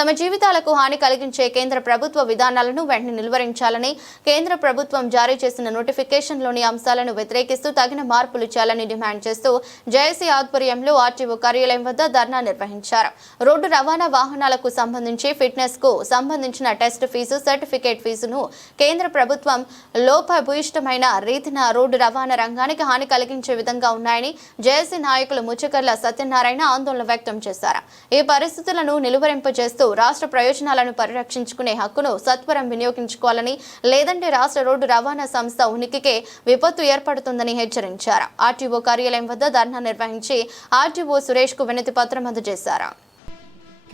తమ జీవితాలకు హాని కలిగించే కేంద్ర ప్రభుత్వ విధానాలను వెంటనే నిలువరించాలని, కేంద్ర ప్రభుత్వం జారీ చేసిన నోటిఫికేషన్లోని అంశాలను వ్యతిరేకిస్తూ తగిన మార్పులు చేయాలని డిమాండ్ చేస్తూ జేఏసీ ఆధ్వర్యంలో ఆర్టీఓ కార్యాలయం వద్ద ధర్నా నిర్వహించారు. రోడ్డు రవాణా వాహనాలకు సంబంధించి ఫిట్నెస్ కు సంబంధించిన టెస్ట్ ఫీజు, సర్టిఫికేట్ ఫీజును కేంద్ర ప్రభుత్వం లోపభూయిష్టమైన రీతిన రోడ్డు రవాణా రంగానికి హాని కలిగించే విధంగా ఉన్నాయని జేఏసీ నాయకులు ముచ్చకర్ల సత్యనారాయణ ఆందోళన వ్యక్తం చేశారు. ఈ పరిస్థితులను నిలువరింపజేస్తూ రాష్ట్ర ప్రయోజనాలను పరిరక్షించుకునే హక్కును సత్వరం వినియోగించుకోవాలని, లేదంటే రాష్ట్ర రోడ్డు రవాణా సంస్థ ఉనికికే విపత్తు ఏర్పడుతుందని హెచ్చరించారు. ఆర్టీఓ కార్యాలయం వద్ద ధర్నా నిర్వహించి ఆర్టీఓ సురేష్ కు వినతి పత్రం అందజేశారు.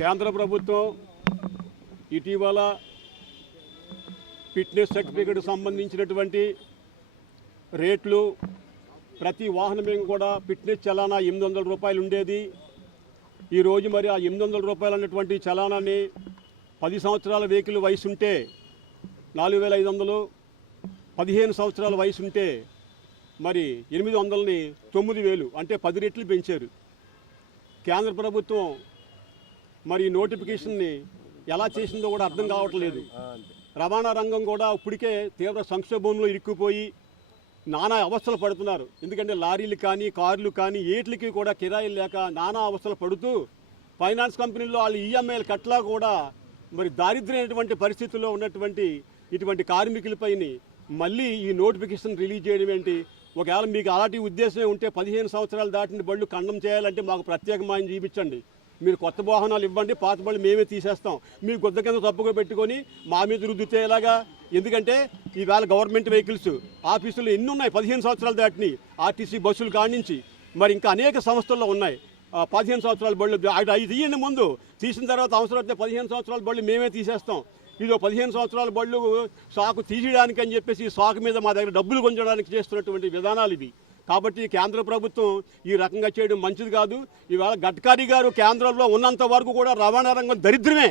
కేంద్ర ప్రభుత్వం ఇటీవల ఫిట్నెస్ సర్టిఫికేట్ సంబంధించినటువంటి రేట్లు ప్రతి వాహనం కూడా ఫిట్నెస్ చలానా 800 రూపాయలు ఉండేది. ఈరోజు మరి ఆ 800 రూపాయలు అన్నటువంటి చలానాన్ని 10 సంవత్సరాల వెహికల్ వయసు ఉంటే 4500, 15 సంవత్సరాల వయసు ఉంటే మరి 800ని 9000, అంటే 10 రెట్లు పెంచారు. కేంద్ర ప్రభుత్వం మరి నోటిఫికేషన్ని ఎలా చేసిందో కూడా అర్థం కావట్లేదు. రవాణా రంగం కూడా ఇప్పటికే తీవ్ర సంక్షోభంలో ఇరుక్కుపోయి నానా అవస్థలు పడుతున్నారు. ఎందుకంటే లారీలు కానీ, కార్లు కానీ ఏట్లకి కూడా కిరాయిలు లేక నానా అవస్థలు పడుతూ ఫైనాన్స్ కంపెనీల్లో వాళ్ళు ఈఎంఐలు కట్టలా కూడా మరి దారిద్ర్యమైనటువంటి పరిస్థితుల్లో ఉన్నటువంటి ఇటువంటి కార్మికులపైన మళ్ళీ ఈ నోటిఫికేషన్ రిలీజ్ చేయడం ఏంటి? ఒకవేళ మీకు అలాంటి ఉద్దేశమే ఉంటే 15 సంవత్సరాలు దాటిన బళ్ళు ఖండం చేయాలంటే మాకు ప్రత్యేకమైన చూపించండి. మీరు కొత్త వాహనాలు ఇవ్వండి, పాత బళ్ళు మేమే తీసేస్తాం. మీ గుద్ద కింద తప్పుగా పెట్టుకొని మా మీద రుద్దితే ఎలాగా? ఎందుకంటే ఈవేళ గవర్నమెంట్ వెహికల్స్ ఆఫీసులు ఎన్ని ఉన్నాయి 15 సంవత్సరాలు దాటిని, ఆర్టీసీ బస్సులు కానించి మరి ఇంకా అనేక సంస్థల్లో ఉన్నాయి 15 సంవత్సరాల బళ్ళు. అవి తీయండి, ముందు తీసిన తర్వాత అవసరం అయితే 15 సంవత్సరాల బళ్ళు మేమే తీసేస్తాం. ఇదో 15 సంవత్సరాల బళ్ళు సాకు తీసేయడానికి అని చెప్పేసి సాకు మీద మా దగ్గర డబ్బులు కొంచడానికి చేస్తున్నటువంటి విధానాలు ఇవి. కాబట్టి కేంద్ర ప్రభుత్వం ఈ రకంగా చేయడం మంచిది కాదు. ఇవాళ గడ్కరీ గారు కేంద్రంలో ఉన్నంత వరకు కూడా రవాణా రంగం దరిద్రమే.